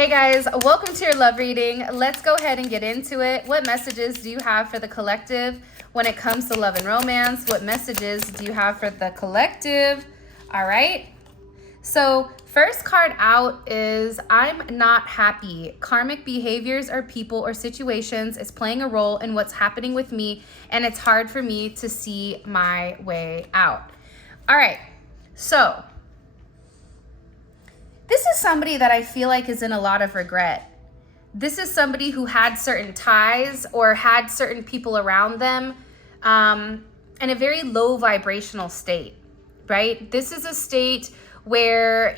Hey guys, welcome to your love reading. Let's go ahead and get into it. What messages do you have for the collective when it comes to love and romance? What messages do you have for the collective? All right. So first card out is I'm not happy. Karmic behaviors or people or situations is playing a role in what's happening with me, and it's hard for me to see my way out. All right. So this is somebody that I feel like is in a lot of regret. This is somebody who had certain ties or had certain people around them in a very low vibrational state, right? This is a state where,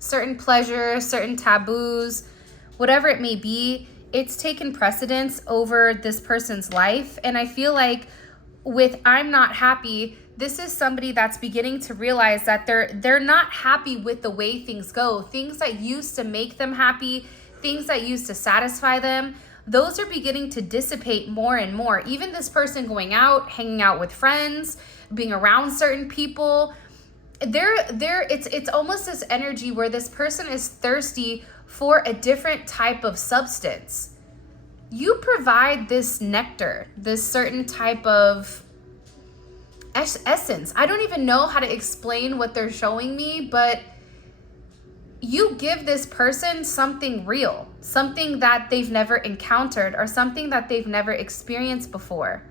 certain pleasures, certain taboos, whatever it may be, it's taken precedence over this person's life. And I feel like with I'm not happy, this is somebody that's beginning to realize that they're not happy with the way things go. Things that used to make them happy, things that used to satisfy them, those are beginning to dissipate more and more. Even this person going out, hanging out with friends, being around certain people, it's almost this energy where this person is thirsty for a different type of substance. You provide this nectar, this certain type of essence. I don't even know how to explain what they're showing me, but you give this person something real, something that they've never encountered or something that they've never experienced before.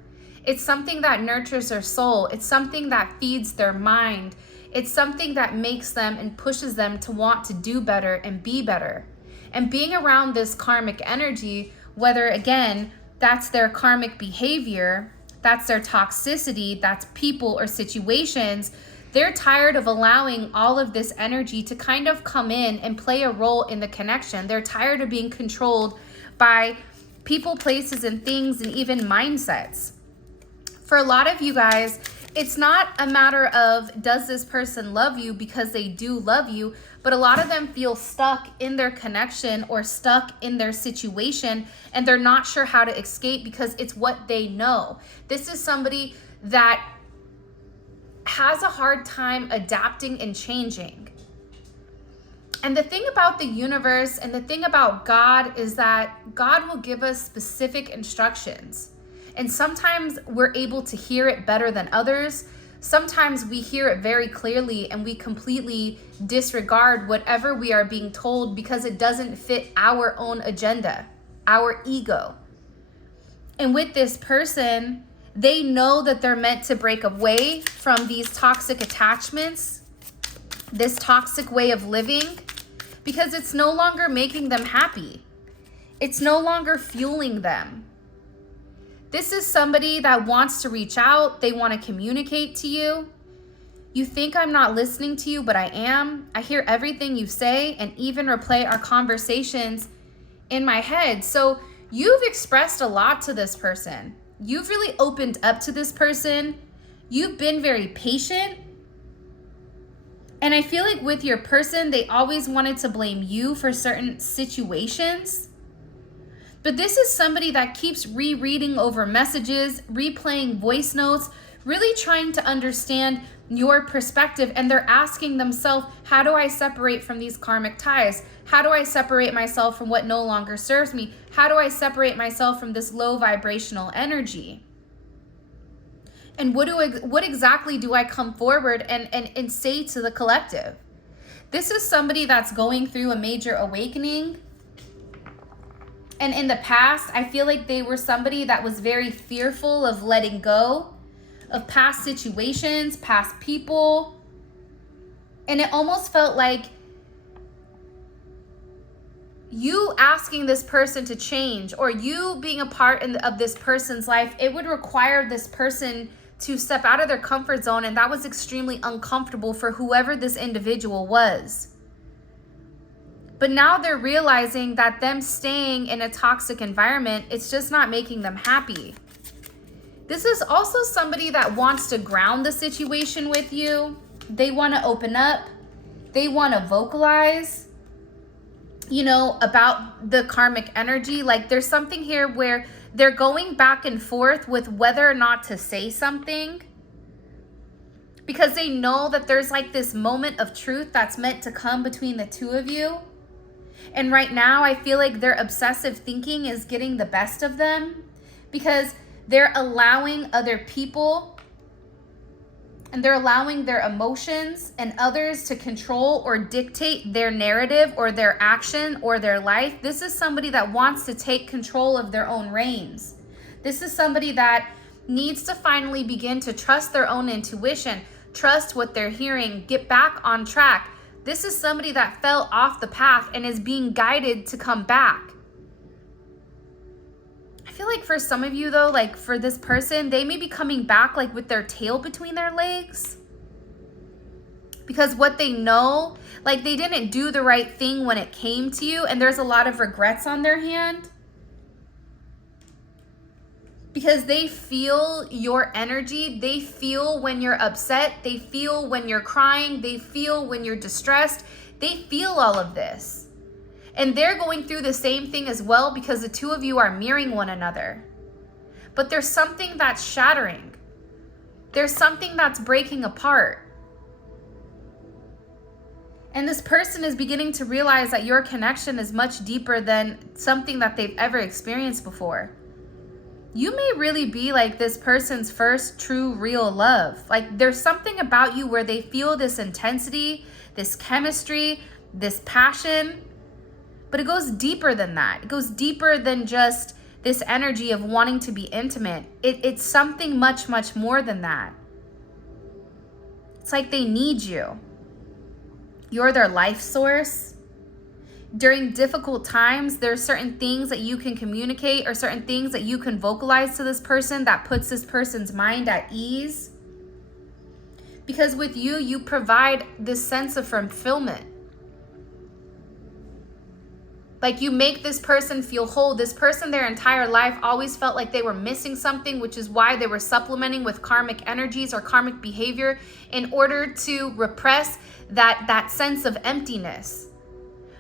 It's something that nurtures their soul. It's something that feeds their mind. It's something that makes them and pushes them to want to do better and be better. And being around this karmic energy, whether again, that's their karmic behavior, that's their toxicity, that's people or situations, they're tired of allowing all of this energy to kind of come in and play a role in the connection. They're tired of being controlled by people, places, and things, and even mindsets. For a lot of you guys, it's not a matter of does this person love you, because they do love you, but a lot of them feel stuck in their connection or stuck in their situation, and they're not sure how to escape because it's what they know. This is somebody that has a hard time adapting and changing. And the thing about the universe and the thing about God is that God will give us specific instructions. And sometimes we're able to hear it better than others. Sometimes we hear it very clearly and we completely disregard whatever we are being told because it doesn't fit our own agenda, our ego. And with this person, they know that they're meant to break away from these toxic attachments, this toxic way of living, because it's no longer making them happy. It's no longer fueling them. This is somebody that wants to reach out. They want to communicate to you. You think I'm not listening to you, but I am. I hear everything you say and even replay our conversations in my head. So you've expressed a lot to this person. You've really opened up to this person. You've been very patient. And I feel like with your person, they always wanted to blame you for certain situations. But this is somebody that keeps rereading over messages, replaying voice notes, really trying to understand your perspective. And they're asking themselves, how do I separate from these karmic ties? How do I separate myself from what no longer serves me? How do I separate myself from this low vibrational energy? And what exactly do I come forward and say to the collective? This is somebody that's going through a major awakening. And in the past, I feel like they were somebody that was very fearful of letting go of past situations, past people. And it almost felt like you asking this person to change or you being a part of this person's life, it would require this person to step out of their comfort zone. And that was extremely uncomfortable for whoever this individual was. But now they're realizing that them staying in a toxic environment, it's just not making them happy. This is also somebody that wants to ground the situation with you. They want to open up. They want to vocalize, about the karmic energy. Like there's something here where they're going back and forth with whether or not to say something, because they know that there's like this moment of truth that's meant to come between the two of you. And right now, I feel like their obsessive thinking is getting the best of them because they're allowing other people and they're allowing their emotions and others to control or dictate their narrative or their action or their life. This is somebody that wants to take control of their own reins. This is somebody that needs to finally begin to trust their own intuition, trust what they're hearing, get back on track. This is somebody that fell off the path and is being guided to come back. I feel like for some of you though, like for this person, they may be coming back like with their tail between their legs. Because what they know, like they didn't do the right thing when it came to you, and there's a lot of regrets on their hand. Because they feel your energy, they feel when you're upset, they feel when you're crying, they feel when you're distressed, they feel all of this. And they're going through the same thing as well because the two of you are mirroring one another. But there's something that's shattering. There's something that's breaking apart. And this person is beginning to realize that your connection is much deeper than something that they've ever experienced before. You may really be like this person's first true real love. Like there's something about you where they feel this intensity, this chemistry, this passion. But it goes deeper than that. It goes deeper than just this energy of wanting to be intimate. It's something much, much more than that. It's like they need you. You're their life source. During difficult times, there's certain things that you can communicate or certain things that you can vocalize to this person that puts this person's mind at ease. Because with you, you provide this sense of fulfillment. Like you make this person feel whole. This person their entire life always felt like they were missing something, which is why they were supplementing with karmic energies or karmic behavior in order to repress that sense of emptiness.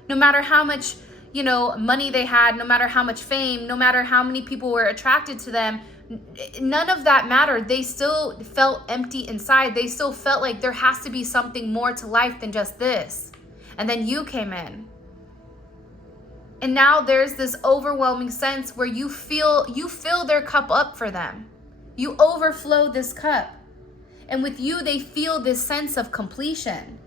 No matter how much, money they had, no matter how much fame, no matter how many people were attracted to them, none of that mattered. They still felt empty inside. They still felt like there has to be something more to life than just this. And then you came in. And now there's this overwhelming sense where you fill their cup up for them. You overflow this cup. And with you, they feel this sense of completion.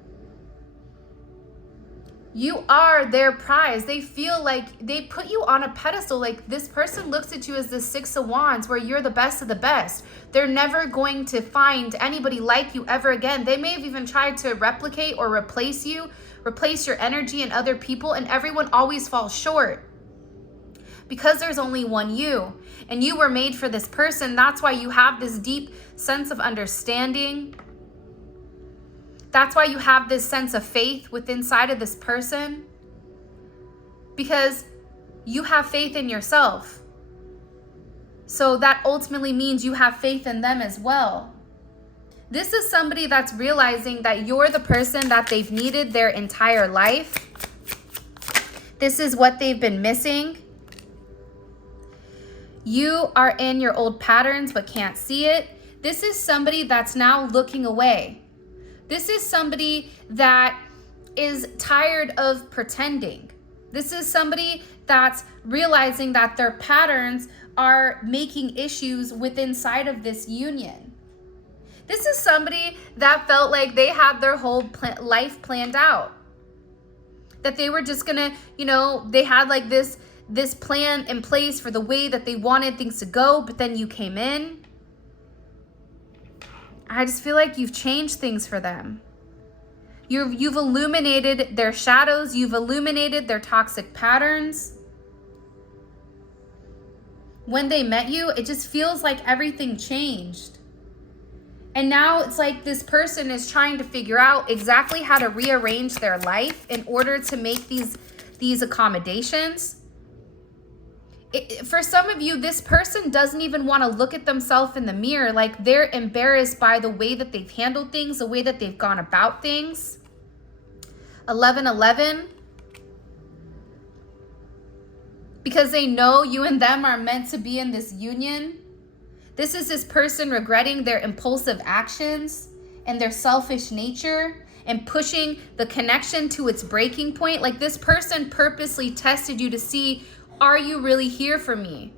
You are their prize. They feel like they put you on a pedestal. Like this person looks at you as the Six of Wands, where you're the best of the best. They're never going to find anybody like you ever again. They may have even tried to replicate or replace you, replace your energy in other people, and everyone always falls short. Because there's only one you, and you were made for this person. That's why you have this deep sense of understanding. That's why you have this sense of faith within inside of this person, because you have faith in yourself. So that ultimately means you have faith in them as well. This is somebody that's realizing that you're the person that they've needed their entire life. This is what they've been missing. You are in your old patterns but can't see it. This is somebody that's now looking away. This is somebody that is tired of pretending. This is somebody that's realizing that their patterns are making issues within inside of this union. This is somebody that felt like they had their whole life planned out. That they were just gonna, they had like this plan in place for the way that they wanted things to go, but then you came in. I just feel like you've changed things for them. You've illuminated their shadows. You've illuminated their toxic patterns. When they met you, it just feels like everything changed. And now it's like this person is trying to figure out exactly how to rearrange their life in order to make these accommodations. For some of you, this person doesn't even want to look at themselves in the mirror. Like they're embarrassed by the way that they've handled things, the way that they've gone about things. 1111. Because they know you and them are meant to be in this union. This is this person regretting their impulsive actions and their selfish nature and pushing the connection to its breaking point. Like this person purposely tested you to see, are you really here for me?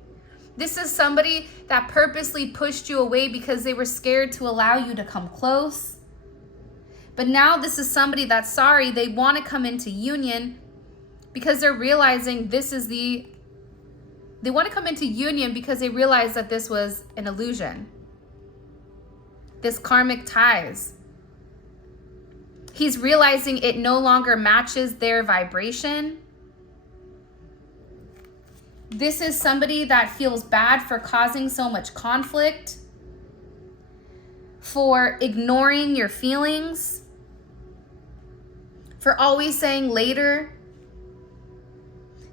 This is somebody that purposely pushed you away because they were scared to allow you to come close. But now this is somebody that's sorry, they want to come into union because they're realizing they want to come into union because they realize that this was an illusion. This karmic ties. He's realizing it no longer matches their vibration. This is somebody that feels bad for causing so much conflict, for ignoring your feelings, for always saying later.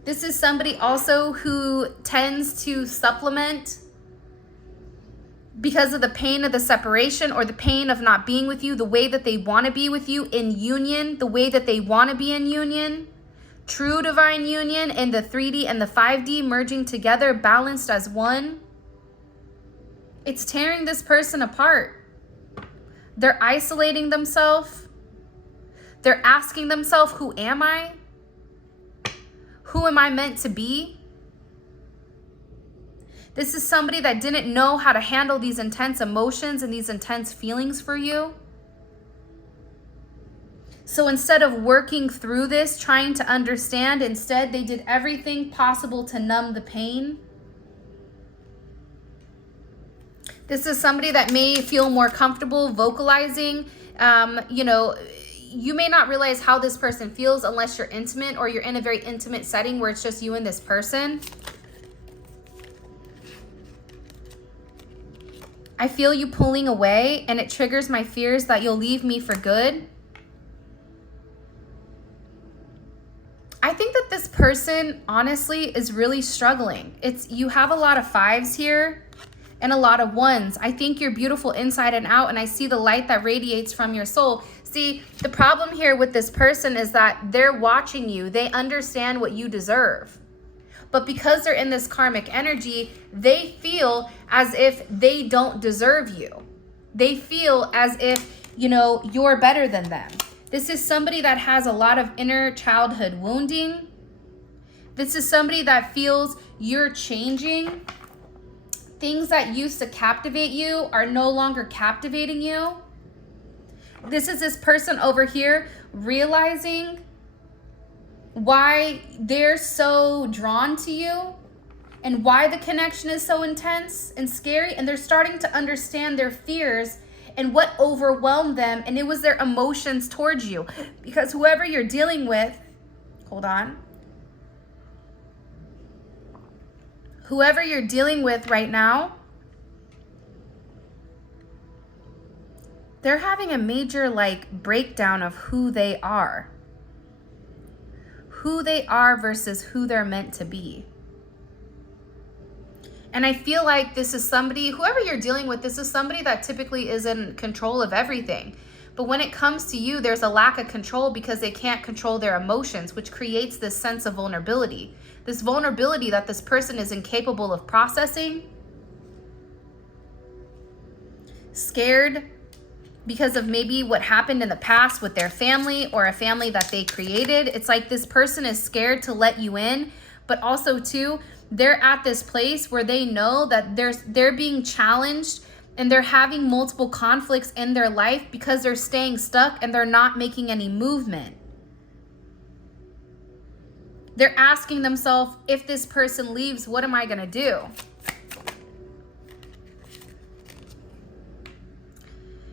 This is somebody also who tends to supplement because of the pain of the separation or the pain of not being with you, the way that they want to be with you in union, the way that they want to be in union. True divine union in the 3D and the 5D merging together, balanced as one. It's tearing this person apart. They're isolating themselves. They're asking themselves, who am I? Who am I meant to be? This is somebody that didn't know how to handle these intense emotions and these intense feelings for you. So instead of working through this, trying to understand, instead they did everything possible to numb the pain. This is somebody that may feel more comfortable vocalizing. You may not realize how this person feels unless you're intimate or you're in a very intimate setting where it's just you and this person. I feel you pulling away, and it triggers my fears that you'll leave me for good. I think that this person, honestly, is really struggling. You have a lot of 5s here and a lot of 1s. I think you're beautiful inside and out, and I see the light that radiates from your soul. See, the problem here with this person is that they're watching you. They understand what you deserve. But because they're in this karmic energy, they feel as if they don't deserve you. They feel as if, you're better than them. This is somebody that has a lot of inner childhood wounding. This is somebody that feels you're changing. Things that used to captivate you are no longer captivating you. This is this person over here realizing why they're so drawn to you and why the connection is so intense and scary. And they're starting to understand their fears and what overwhelmed them, and it was their emotions towards you. Because whoever you're dealing with, whoever you're dealing with right now, they're having a major breakdown of who they are. Who they are versus who they're meant to be. And I feel like this is somebody, whoever you're dealing with, this is somebody that typically is in control of everything. But when it comes to you, there's a lack of control because they can't control their emotions, which creates this sense of vulnerability. This vulnerability that this person is incapable of processing. Scared because of maybe what happened in the past with their family or a family that they created. It's like this person is scared to let you in, but also too, they're at this place where they know that they're being challenged and they're having multiple conflicts in their life because they're staying stuck and they're not making any movement. They're asking themselves, if this person leaves, what am I going to do?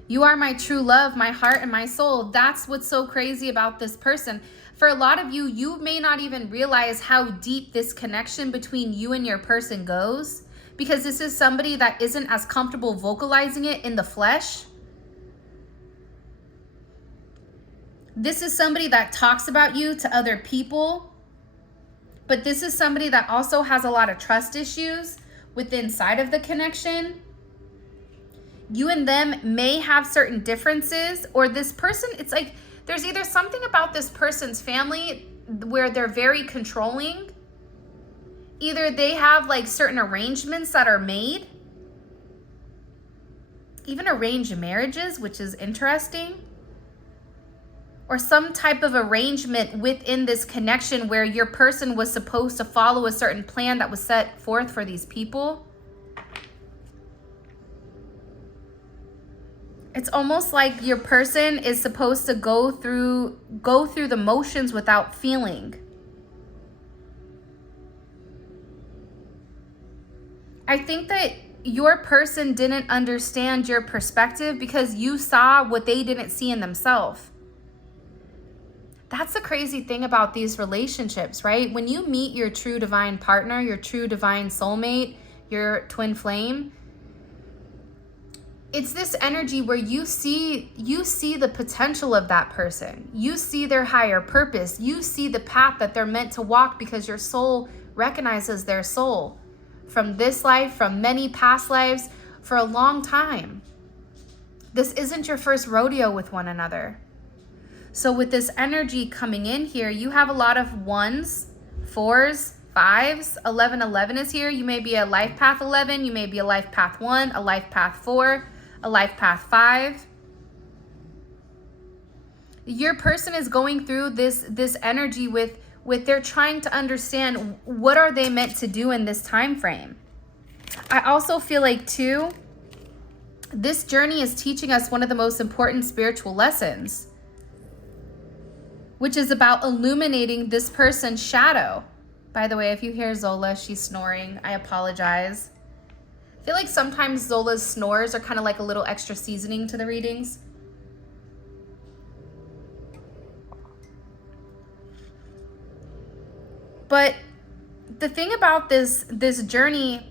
You are my true love, my heart and my soul. That's what's so crazy about this person. For a lot of you, you may not even realize how deep this connection between you and your person goes, because this is somebody that isn't as comfortable vocalizing it in the flesh. This is somebody that talks about you to other people, but this is somebody that also has a lot of trust issues within inside of the connection. You and them may have certain differences, or this person, it's like there's either something about this person's family where they're very controlling. Either they have certain arrangements that are made, even arranged marriages, which is interesting. or some type of arrangement within this connection where your person was supposed to follow a certain plan that was set forth for these people. It's almost like your person is supposed to go through the motions without feeling. I think that your person didn't understand your perspective because you saw what they didn't see in themselves. That's the crazy thing about these relationships, right? When you meet your true divine partner, your true divine soulmate, your twin flame, it's this energy where you see the potential of that person. You see their higher purpose. You see the path that they're meant to walk because your soul recognizes their soul from this life, from many past lives, for a long time. This isn't your first rodeo with one another. So with this energy coming in here, you have a lot of 1s, 4s, 5s, 11 is here. You may be a life path 11, you may be a life path 1, a life path 4, a life path 5. Your person is going through this energy with they're trying to understand what are they meant to do in this time frame. I also feel like too, this journey is teaching us one of the most important spiritual lessons, which is about illuminating this person's shadow. By the way, if you hear Zola, she's snoring. I apologize. I feel like sometimes Zola's snores are kind of like a little extra seasoning to the readings. But the thing about this journey,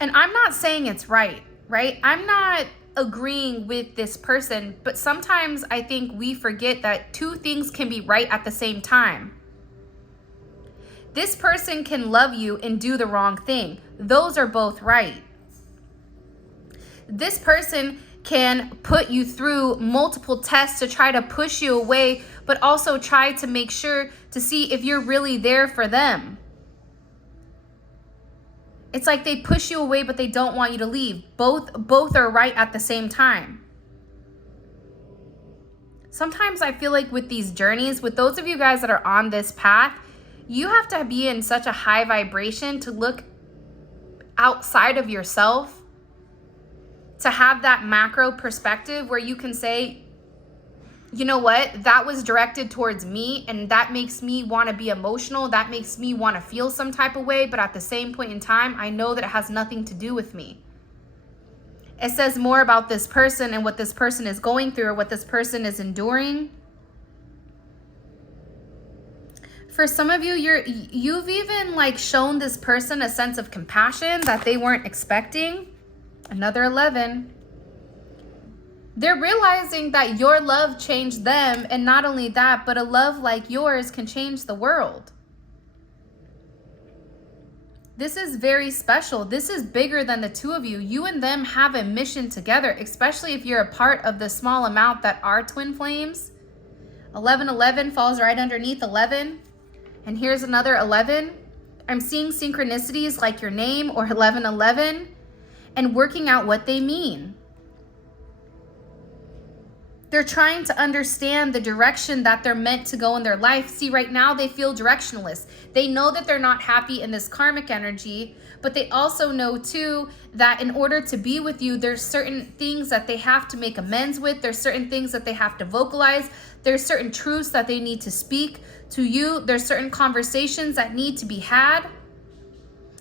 and I'm not saying it's right? I'm not agreeing with this person, but sometimes I think we forget that two things can be right at the same time. This person can love you and do the wrong thing. Those are both right. This person can put you through multiple tests to try to push you away, but also try to make sure to see if you're really there for them. It's like they push you away, but they don't want you to leave. Both are right at the same time. Sometimes I feel like with these journeys, with those of you guys that are on this path, you have to be in such a high vibration to look outside of yourself, to have that macro perspective where you can say, you know what, that was directed towards me and that makes me want to be emotional. That makes me want to feel some type of way. But at the same point in time, I know that it has nothing to do with me. It says more about this person and what this person is going through or what this person is enduring. For some of you, you've even like shown this person a sense of compassion that they weren't expecting. Another 11. They're realizing that your love changed them, and not only that, but a love like yours can change the world. This is very special. This is bigger than the two of you. You and them have a mission together, especially if you're a part of the small amount that are twin flames. 11 falls right underneath 11. And here's another 11. I'm seeing synchronicities like your name or 11 and working out what they mean. They're trying to understand the direction that they're meant to go in their life. See, right now they feel directionless. They know that they're not happy in this karmic energy, but they also know too that in order to be with you, there's certain things that they have to make amends with. There's certain things that they have to vocalize. There's certain truths that they need to speak to you. There's certain conversations that need to be had.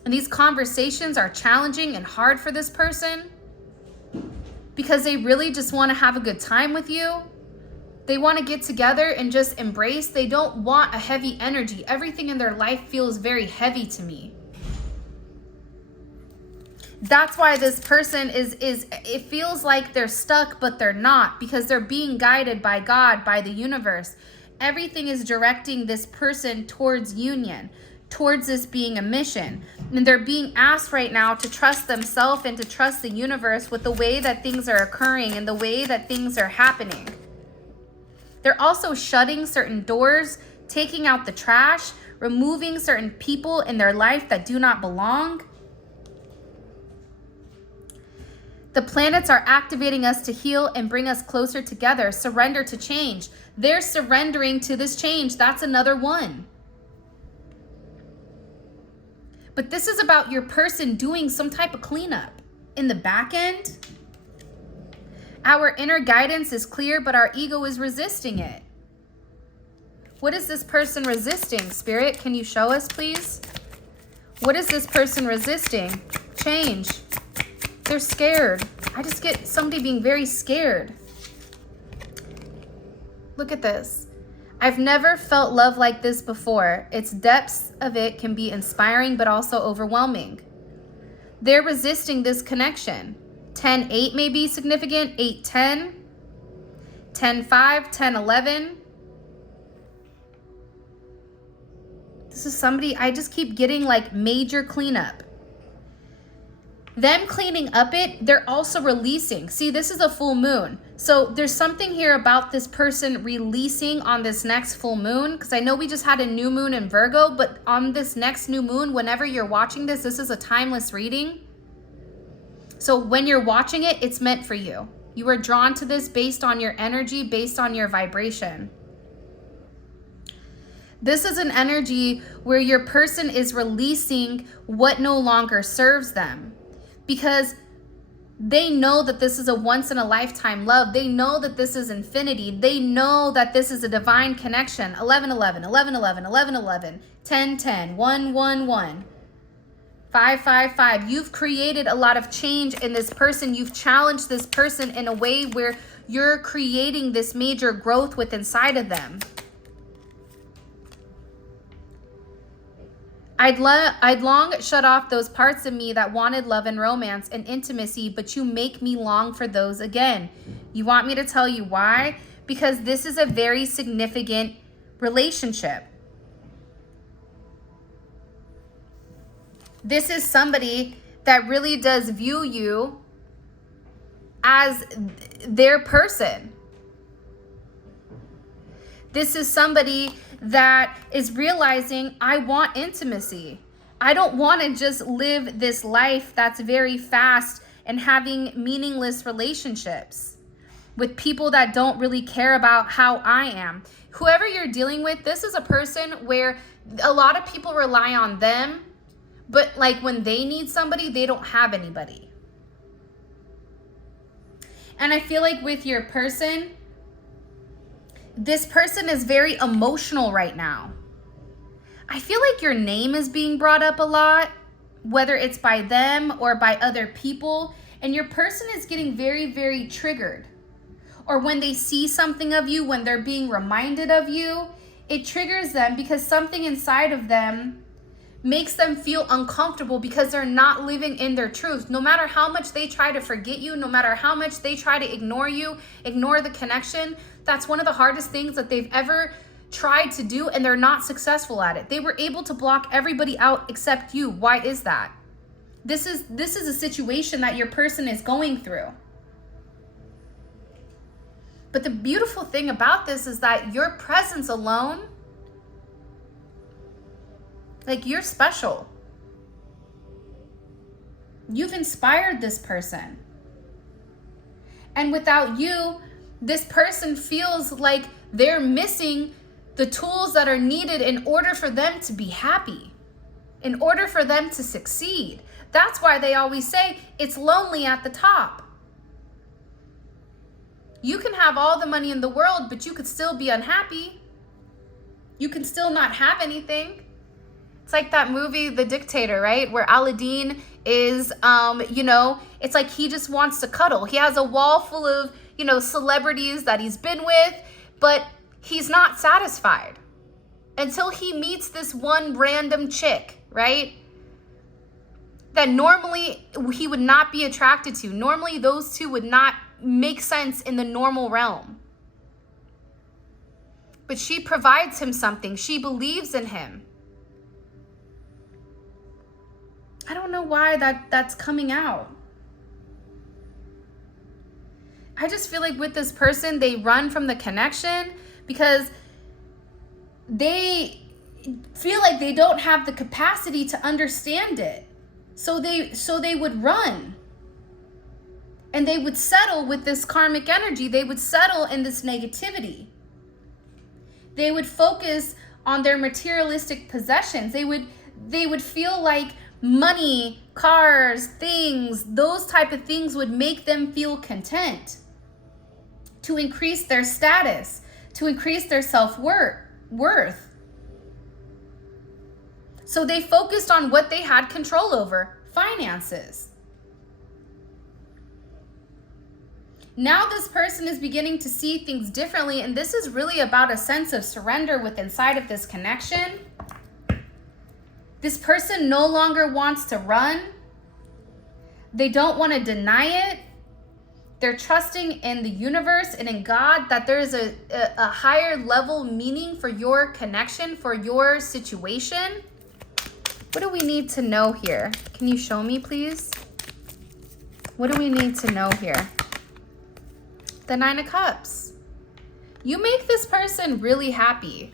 And these conversations are challenging and hard for this person, because they really just want to have a good time with you. They want to get together and just embrace. They don't want a heavy energy. Everything in their life feels very heavy to me. That's why this person it feels like they're stuck, but they're not, because they're being guided by God, by the universe. Everything is directing this person towards union, towards this being a mission. And they're being asked right now to trust themselves and to trust the universe with the way that things are occurring and the way that things are happening. They're also shutting certain doors, taking out the trash, removing certain people in their life that do not belong. The planets are activating us to heal and bring us closer together. Surrender to change. They're surrendering to this change. That's another one. But this is about your person doing some type of cleanup. In the back end, our inner guidance is clear, but our ego is resisting it. What is this person resisting? Spirit, can you show us, please? What is this person resisting? Change. They're scared. I just get somebody being very scared. Look at this. I've never felt love like this before. Its depths of it can be inspiring, but also overwhelming. They're resisting this connection. 10-8 may be significant. 8-10. 10-5. 10-11. This is somebody, I just keep getting like major cleanup. Them cleaning up it, they're also releasing. See, this is a full moon. So there's something here about this person releasing on this next full moon. Because I know we just had a new moon in Virgo, but on this next new moon, whenever you're watching this, this is a timeless reading. So when you're watching it, it's meant for you. You are drawn to this based on your energy, based on your vibration. This is an energy where your person is releasing what no longer serves them. Because they know that this is a once-in-a-lifetime love. They know that this is infinity. They know that this is a divine connection. 11-11, 11-11, 11-11, 10-10, 1-1-1, 5-5-5. You've created a lot of change in this person. You've challenged this person in a way where you're creating this major growth within inside of them. I'd long shut off those parts of me that wanted love and romance and intimacy, but you make me long for those again. You want me to tell you why? Because this is a very significant relationship. This is somebody that really does view you as their person. This is somebody that is realizing, I want intimacy. I don't want to just live this life that's very fast and having meaningless relationships with people that don't really care about how I am. Whoever you're dealing with, this is a person where a lot of people rely on them, but like when they need somebody, they don't have anybody. And I feel like with your person, this person is very emotional right now. I feel like your name is being brought up a lot, whether it's by them or by other people, and your person is getting very, very triggered. Or when they see something of you, when they're being reminded of you, it triggers them because something inside of them makes them feel uncomfortable because they're not living in their truth. No matter how much they try to forget you, no matter how much they try to ignore you, ignore the connection, that's one of the hardest things that they've ever tried to do, and they're not successful at it. They were able to block everybody out except you. Why is that? This is a situation that your person is going through. But the beautiful thing about this is that your presence alone, like, you're special. You've inspired this person. And without you, this person feels like they're missing the tools that are needed in order for them to be happy, in order for them to succeed. That's why they always say it's lonely at the top. You can have all the money in the world, but you could still be unhappy. You can still not have anything. It's like that movie, The Dictator, right? Where Aladdin is, it's like he just wants to cuddle. He has a wall full of, celebrities that he's been with, but he's not satisfied until he meets this one random chick, right? That normally he would not be attracted to. Normally those two would not make sense in the normal realm. But she provides him something. She believes in him. I don't know why that's coming out. I just feel like with this person, they run from the connection because they feel like they don't have the capacity to understand it. So they would run. And they would settle with this karmic energy. They would settle in this negativity. They would focus on their materialistic possessions. They would feel like money, cars, things, those type of things would make them feel content, to increase their status, to increase their self-worth. So they focused on what they had control over, finances. Now this person is beginning to see things differently, and this is really about a sense of surrender within inside of this connection. This person no longer wants to run. They don't want to deny it. They're trusting in the universe and in God that there is a higher level meaning for your connection, for your situation. What do we need to know here? Can you show me, please? What do we need to know here? The Nine of Cups. You make this person really happy.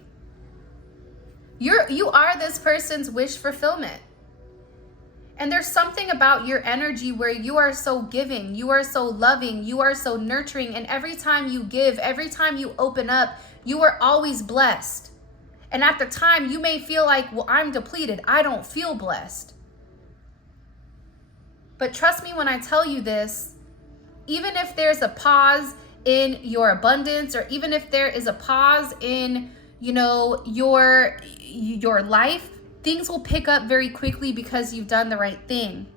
You are this person's wish fulfillment. And there's something about your energy where you are so giving, you are so loving, you are so nurturing, and every time you give, every time you open up, you are always blessed. And at the time, you may feel like, well, I'm depleted. I don't feel blessed. But trust me when I tell you this, even if there's a pause in your abundance, or even if there is a pause in, your life, things will pick up very quickly because you've done the right thing.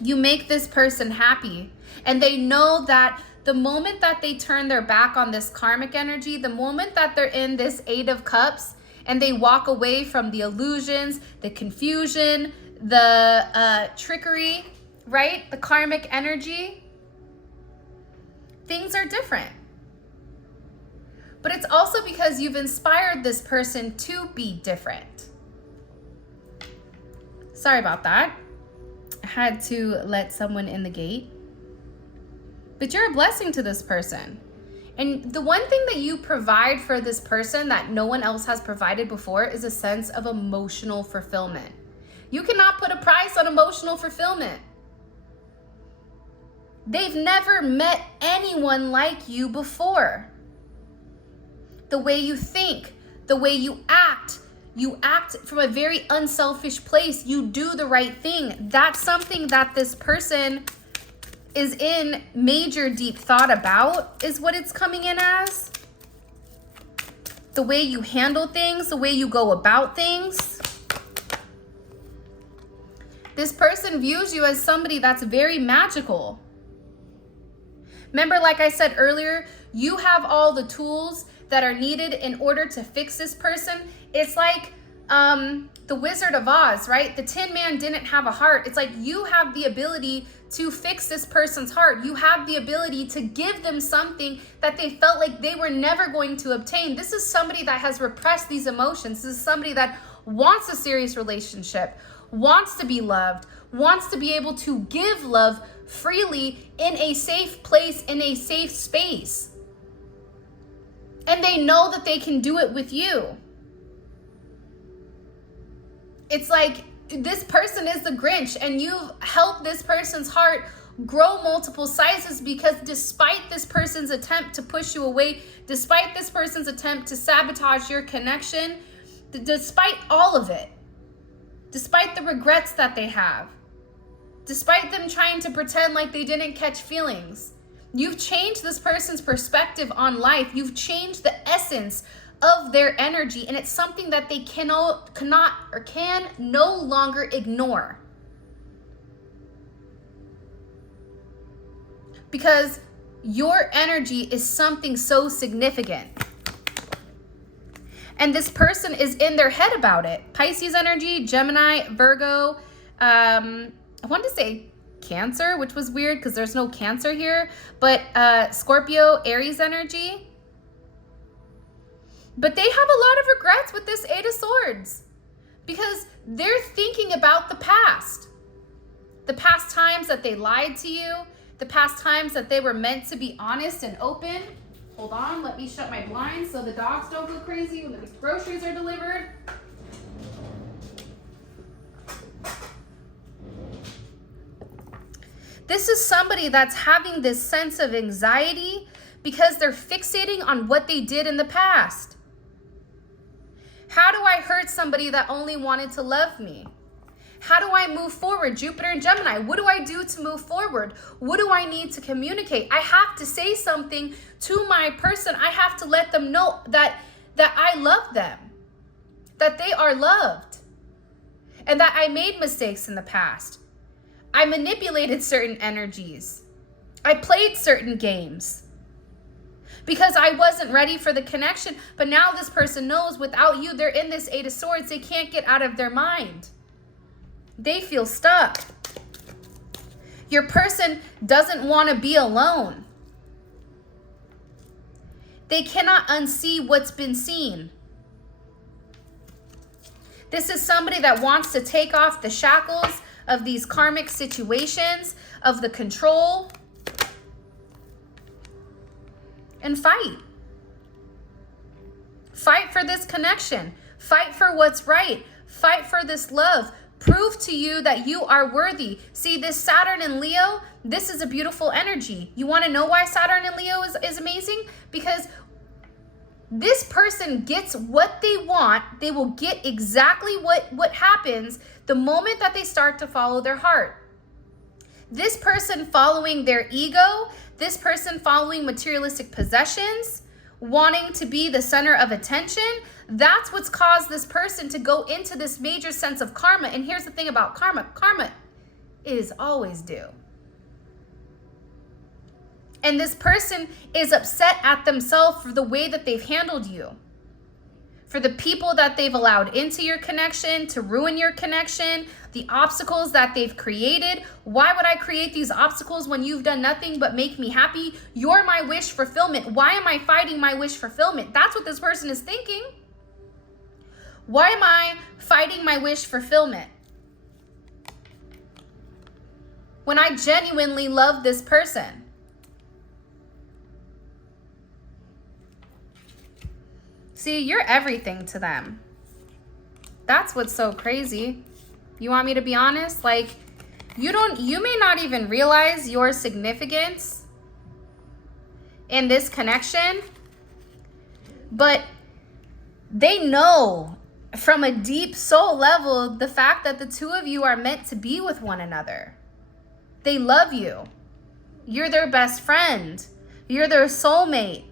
You make this person happy, and they know that the moment that they turn their back on this karmic energy, the moment that they're in this Eight of Cups and they walk away from the illusions, the confusion, the trickery, right? The karmic energy, things are different. But it's also because you've inspired this person to be different. Sorry about that. I had to let someone in the gate. But you're a blessing to this person. And the one thing that you provide for this person that no one else has provided before is a sense of emotional fulfillment. You cannot put a price on emotional fulfillment. They've never met anyone like you before. The way you think, the way you act from a very unselfish place. You do the right thing. That's something that this person is in major deep thought about, is what it's coming in as. The way you handle things, the way you go about things. This person views you as somebody that's very magical. Remember, like I said earlier, you have all the tools that are needed in order to fix this person. It's like the Wizard of Oz, right? The Tin Man didn't have a heart. It's like you have the ability to fix this person's heart. You have the ability to give them something that they felt like they were never going to obtain. This is somebody that has repressed these emotions. This is somebody that wants a serious relationship, wants to be loved, wants to be able to give love freely in a safe place, in a safe space. And they know that they can do it with you. It's like this person is the Grinch, and you've helped this person's heart grow multiple sizes, because despite this person's attempt to push you away, despite this person's attempt to sabotage your connection, despite all of it, despite the regrets that they have, despite them trying to pretend like they didn't catch feelings, you've changed this person's perspective on life. You've changed the essence of their energy, and it's something that they can no longer ignore. Because your energy is something so significant. And this person is in their head about it. Pisces energy, Gemini, Virgo, I wanted to say Cancer, which was weird because there's no Cancer here, but Scorpio, Aries energy. But they have a lot of regrets with this Eight of Swords, because they're thinking about the past times that they lied to you, the past times that they were meant to be honest and open. Hold on, let me shut my blinds so the dogs don't go crazy when the groceries are delivered. This This is somebody that's having this sense of anxiety because they're fixating on what they did in the past. How do I hurt somebody that only wanted to love me? How do I move forward? Jupiter and Gemini, what do I do to move forward? What do I need to communicate? I have to say something to my person. I have to let them know that I love them, that they are loved, and that I made mistakes in the past. I manipulated certain energies. I played certain games because I wasn't ready for the connection. But now this person knows without you, they're in this Eight of Swords. They can't get out of their mind. They feel stuck. Your person doesn't want to be alone. They cannot unsee what's been seen. This is somebody that wants to take off the shackles of these karmic situations, of the control, and fight. Fight for this connection. Fight for what's right. Fight for this love. Prove to you that you are worthy. See, this Saturn in Leo, this is a beautiful energy. You want to know why Saturn in Leo is amazing? Because this person gets what they want. They will get exactly what happens the moment that they start to follow their heart. This person following their ego, this person following materialistic possessions, wanting to be the center of attention, that's what's caused this person to go into this major sense of karma. And here's the thing about karma. Karma is always due. And this person is upset at themselves for the way that they've handled you, for the people that they've allowed into your connection to ruin your connection, the obstacles that they've created. Why would I create these obstacles when you've done nothing but make me happy? You're my wish fulfillment. Why am I fighting my wish fulfillment? That's what this person is thinking. Why am I fighting my wish fulfillment when I genuinely love this person? See, you're everything to them. That's what's so crazy. You want me to be honest? Like, you may not even realize your significance in this connection, but they know from a deep soul level the fact that the two of you are meant to be with one another. They love you. You're their best friend. You're their soulmate.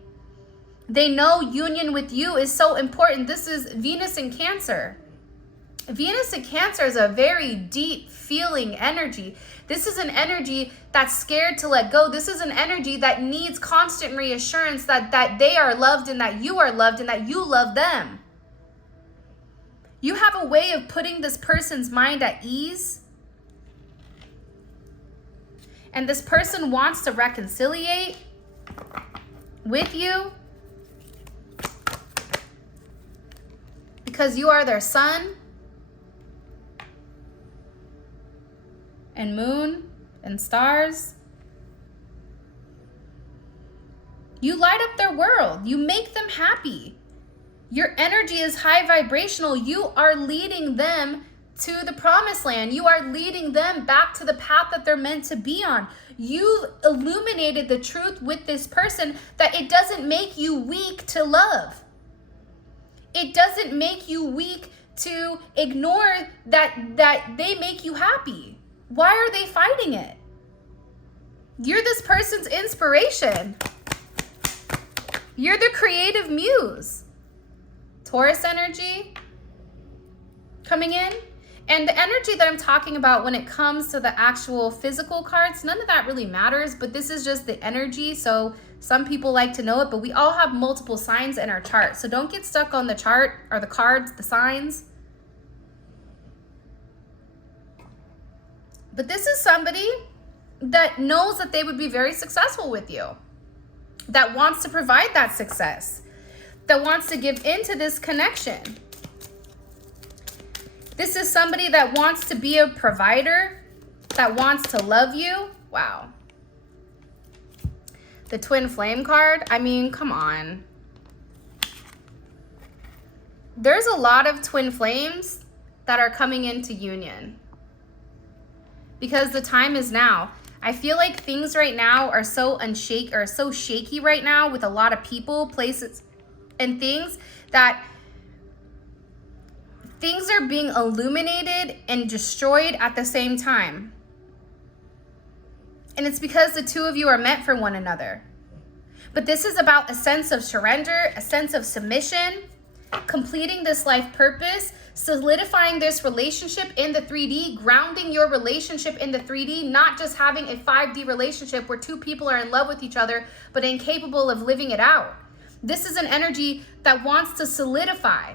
They know union with you is so important. This is Venus in Cancer. Venus in Cancer is a very deep feeling energy. This is an energy that's scared to let go. This is an energy that needs constant reassurance that they are loved and that you are loved and that you love them. You have a way of putting this person's mind at ease. And this person wants to reconciliate with you because you are their sun and moon and stars. You light up their world. You make them happy. Your energy is high vibrational. You are leading them to the promised land. You are leading them back to the path that they're meant to be on. You illuminated the truth with this person that it doesn't make you weak to love. It doesn't make you weak to ignore that they make you happy. Why are they fighting it? You're this person's inspiration. You're the creative muse. Taurus energy coming in. And the energy that I'm talking about when it comes to the actual physical cards, none of that really matters, but this is just the energy. So some people like to know it, but we all have multiple signs in our chart. So don't get stuck on the chart or the cards, the signs. But this is somebody that knows that they would be very successful with you, that wants to provide that success, that wants to give into this connection. This is somebody that wants to be a provider, that wants to love you. Wow. The twin flame card, I mean, come on. There's a lot of twin flames that are coming into union because the time is now. I feel like things right now are so shaky right now with a lot of people, places, and things, that things are being illuminated and destroyed at the same time. And it's because the two of you are meant for one another. But this is about a sense of surrender, a sense of submission, completing this life purpose, solidifying this relationship in the 3D, grounding your relationship in the 3D, not just having a 5D relationship where two people are in love with each other, but incapable of living it out. This is an energy that wants to solidify,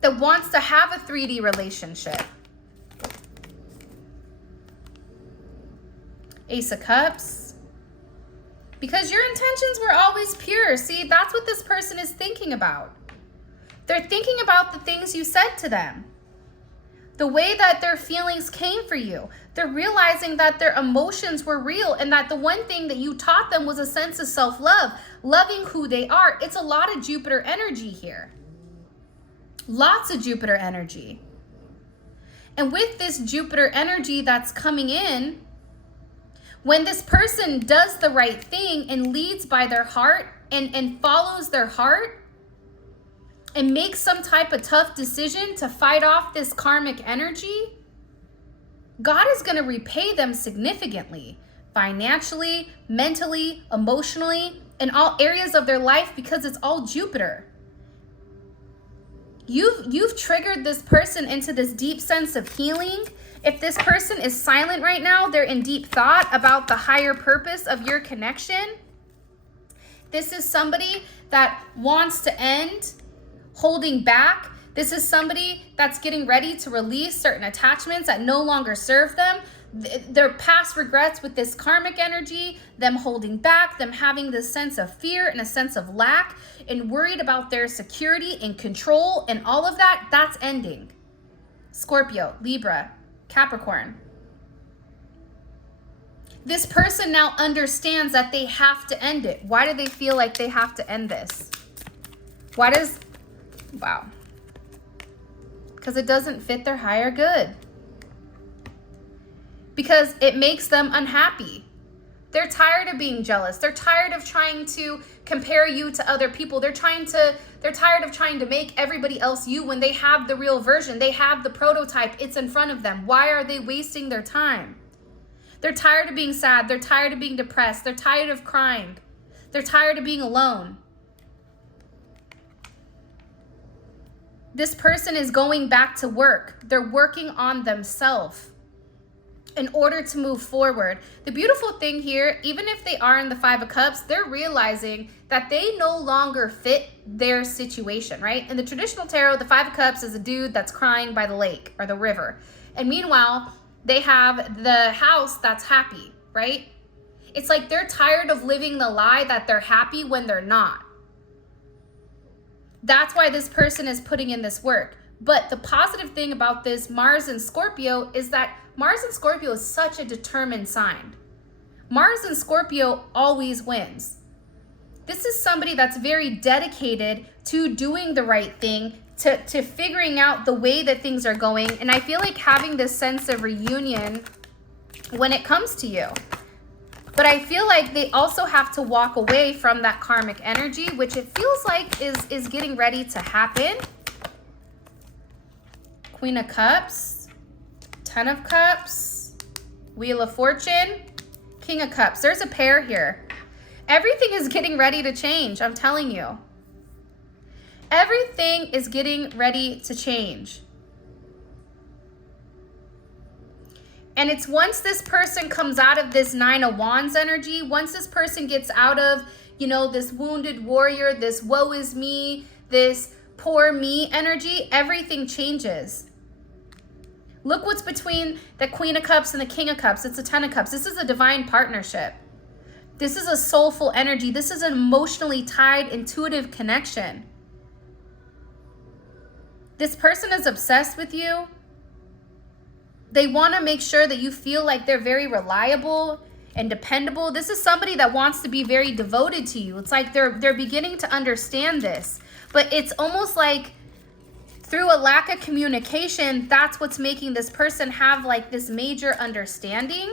that wants to have a 3D relationship. Ace of Cups. Because your intentions were always pure. See, that's what this person is thinking about. They're thinking about the things you said to them, the way that their feelings came for you. They're realizing that their emotions were real and that the one thing that you taught them was a sense of self-love, loving who they are. It's a lot of Jupiter energy here. Lots of Jupiter energy. And with this Jupiter energy that's coming in, when this person does the right thing and leads by their heart and follows their heart and makes some type of tough decision to fight off this karmic energy, God is going to repay them significantly, financially, mentally, emotionally, in all areas of their life, because it's all Jupiter. You've triggered this person into this deep sense of healing. If this person is silent right now, they're in deep thought about the higher purpose of your connection. This is somebody that wants to end holding back. This is somebody that's getting ready to release certain attachments that no longer serve them. Their past regrets with this karmic energy, them holding back, them having this sense of fear and a sense of lack and worried about their security and control and all of that, that's ending. Scorpio, Libra, Capricorn. This person now understands that they have to end it. Why do they feel like they have to end this? Wow. Because it doesn't fit their higher good. Because it makes them unhappy. They're tired of being jealous. They're tired of trying to compare you to other people. They're tired of trying to make everybody else you when they have the real version. They have the prototype. It's in front of them. Why are they wasting their time? They're tired of being sad. They're tired of being depressed. They're tired of crying. They're tired of being alone. This person is going back to work. They're working on themselves in order to move forward. The beautiful thing here, even if they are in the Five of Cups, they're realizing that they no longer fit their situation, right? In the traditional tarot, the Five of Cups is a dude that's crying by the lake or the river. And meanwhile, they have the house that's happy, right? It's like they're tired of living the lie that they're happy when they're not. That's why this person is putting in this work. But the positive thing about this Mars and Scorpio is that Mars and Scorpio is such a determined sign. Mars and Scorpio always wins. This is somebody that's very dedicated to doing the right thing, to figuring out the way that things are going. And I feel like having this sense of reunion when it comes to you. But I feel like they also have to walk away from that karmic energy, which it feels like is getting ready to happen. Queen of Cups, Ten of Cups, Wheel of Fortune, King of Cups. There's a pair here. Everything is getting ready to change, I'm telling you. Everything is getting ready to change. And it's once this person comes out of this Nine of Wands energy, once this person gets out of, this wounded warrior, this woe is me, this poor me energy, everything changes. Look what's between the Queen of Cups and the King of Cups. It's a Ten of Cups. This is a divine partnership. This is a soulful energy. This is an emotionally tied, intuitive connection. This person is obsessed with you. They want to make sure that you feel like they're very reliable and dependable. This is somebody that wants to be very devoted to you. It's like they're beginning to understand this. But it's almost like through a lack of communication, that's what's making this person have like this major understanding,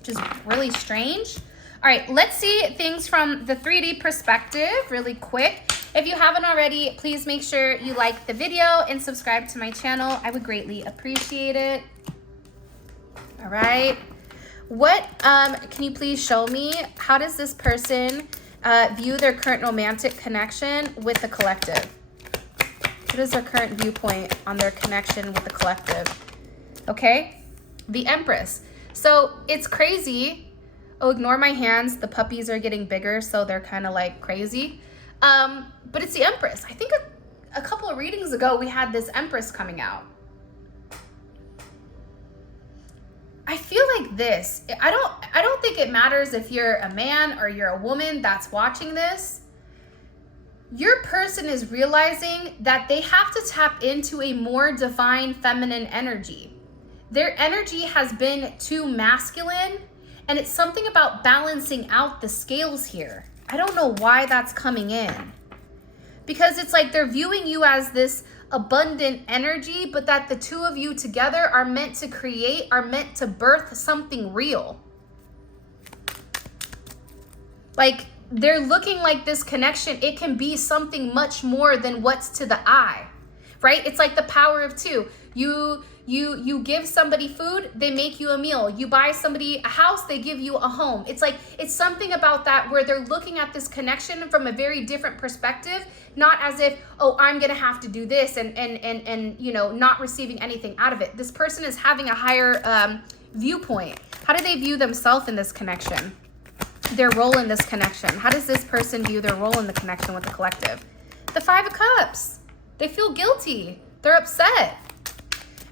which is really strange. All right, let's see things from the 3D perspective really quick. If you haven't already, please make sure you like the video and subscribe to my channel. I would greatly appreciate it. All right. What, can you please show me, how does this person view their current romantic connection with the collective? What is their current viewpoint on their connection with the collective? Okay, the Empress. So it's crazy. Oh, ignore my hands. The puppies are getting bigger, so they're kind of like crazy. But it's the Empress. I think a couple of readings ago, we had this Empress coming out. I feel like this, I don't think it matters if you're a man or you're a woman that's watching this. Your person is realizing that they have to tap into a more divine feminine energy. Their energy has been too masculine, and it's something about balancing out the scales here. I don't know why that's coming in. Because it's like they're viewing you as this abundant energy, but that the two of you together are meant to create, are meant to birth something real. Like they're looking like this connection, it can be something much more than what's to the eye, right? It's like the power of two. You give somebody food, they make you a meal. You buy somebody a house, they give you a home. It's like, it's something about that where they're looking at this connection from a very different perspective, not as if, oh, I'm gonna have to do this and you know, not receiving anything out of it. This person is having a higher viewpoint. How do they view themselves in this connection? Their role in this connection. How does this person view their role in the connection with the collective? The Five of Cups. They feel guilty. They're upset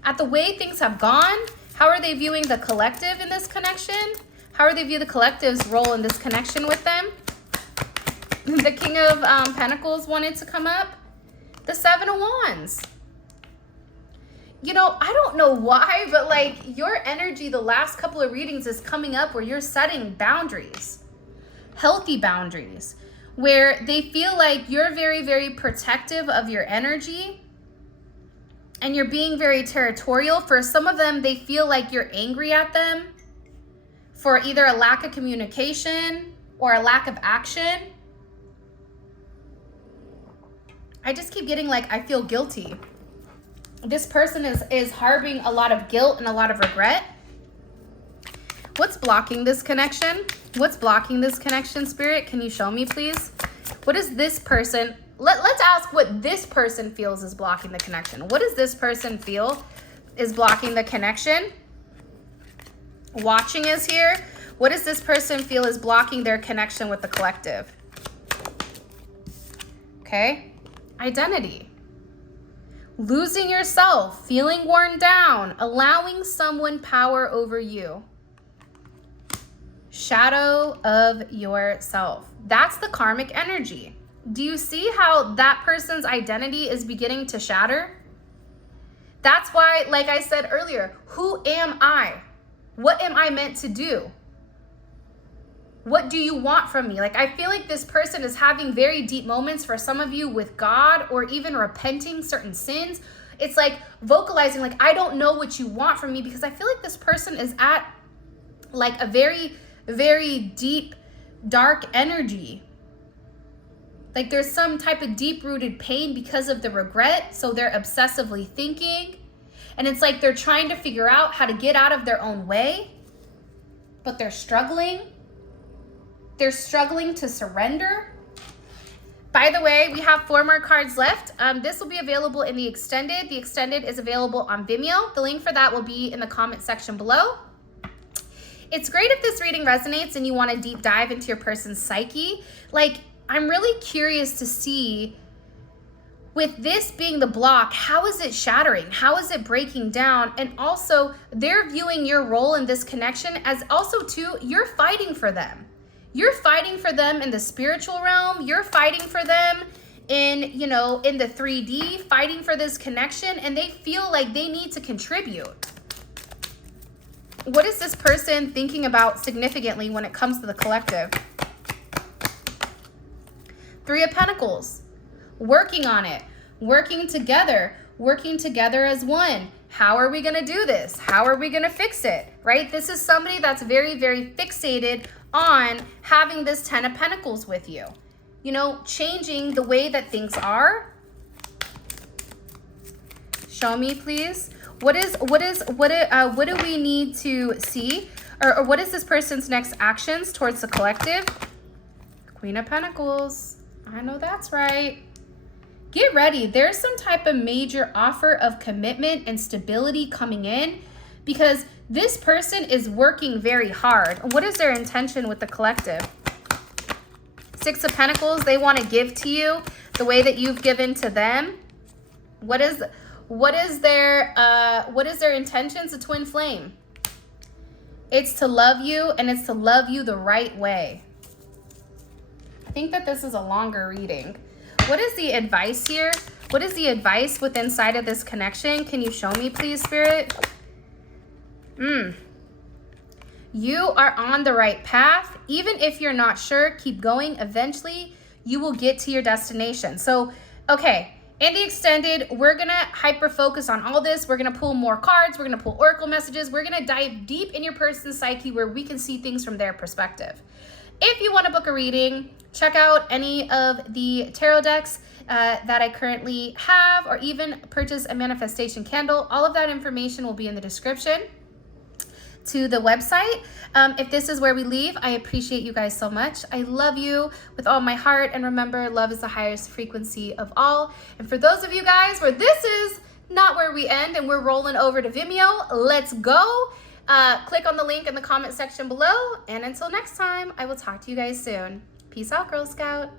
at the way things have gone. How are they viewing the collective in this connection? How are they view the collective's role in this connection with them? The King of Pentacles wanted to come up. The Seven of Wands. You know, I don't know why, but like your energy the last couple of readings is coming up where you're setting boundaries, healthy boundaries, where they feel like you're very, very protective of your energy. And you're being very territorial. For some of them, they feel like you're angry at them for either a lack of communication or a lack of action. I just keep getting like, I feel guilty. This person is harboring a lot of guilt and a lot of regret. What's blocking this connection? What's blocking this connection, Spirit? Can you show me, please? What is this person? Let's ask what this person feels is blocking the connection. What does this person feel is blocking the connection? Watching is here. What does this person feel is blocking their connection with the collective? Okay. Identity. Losing yourself, feeling worn down, allowing someone power over you. Shadow of yourself. That's the karmic energy. Do you see how that person's identity is beginning to shatter? That's why, like I said earlier, who am I? What am I meant to do? What do you want from me? Like, I feel like this person is having very deep moments for some of you with God, or even repenting certain sins. It's like vocalizing, like, I don't know what you want from me, because I feel like this person is at like a very, very deep, dark energy. Like there's some type of deep-rooted pain because of the regret. So they're obsessively thinking. And it's like they're trying to figure out how to get out of their own way. But they're struggling. They're struggling to surrender. By the way, we have 4 more cards left. This will be available in the extended. The extended is available on Vimeo. The link for that will be in the comment section below. It's great if this reading resonates and you want to deep dive into your person's psyche. Like, I'm really curious to see, with this being the block, how is it shattering? How is it breaking down? And also, they're viewing your role in this connection as also, too, you're fighting for them. You're fighting for them in the spiritual realm. You're fighting for them in, you know, in the 3D, fighting for this connection, and they feel like they need to contribute. What is this person thinking about significantly when it comes to the collective? 3 of Pentacles. Working on it. Working together. working together as one. How are we going to do this? How are we going to fix it? Right? This is somebody that's very, very fixated on having this 10 of Pentacles with you. You know, changing the way that things are. Show me, please. What do we need to see? Or what is this person's next actions towards the collective? Queen of Pentacles. I know that's right. Get ready. There's some type of major offer of commitment and stability coming in because this person is working very hard. What is their intention with the collective? Six of Pentacles. They want to give to you the way that you've given to them. What is their intentions? A twin flame. It's to love you, and it's to love you the right way. I think that this is a longer reading. What is the advice here? What is the advice within inside of this connection? Can you show me, please, Spirit? You are on the right path. Even if you're not sure, keep going. Eventually, you will get to your destination. So, okay. In the extended, we're going to hyper focus on all this. We're going to pull more cards. We're going to pull oracle messages. We're going to dive deep in your person's psyche where we can see things from their perspective. If you want to book a reading, check out any of the tarot decks that I currently have, or even purchase a manifestation candle. All of that information will be in the description to the website. If this is where we leave, I appreciate you guys so much. I love you with all my heart. And remember, love is the highest frequency of all. And for those of you guys where this is not where we end and we're rolling over to Vimeo, let's go. Click on the link in the comment section below. And until next time, I will talk to you guys soon. Peace out, Girl Scout.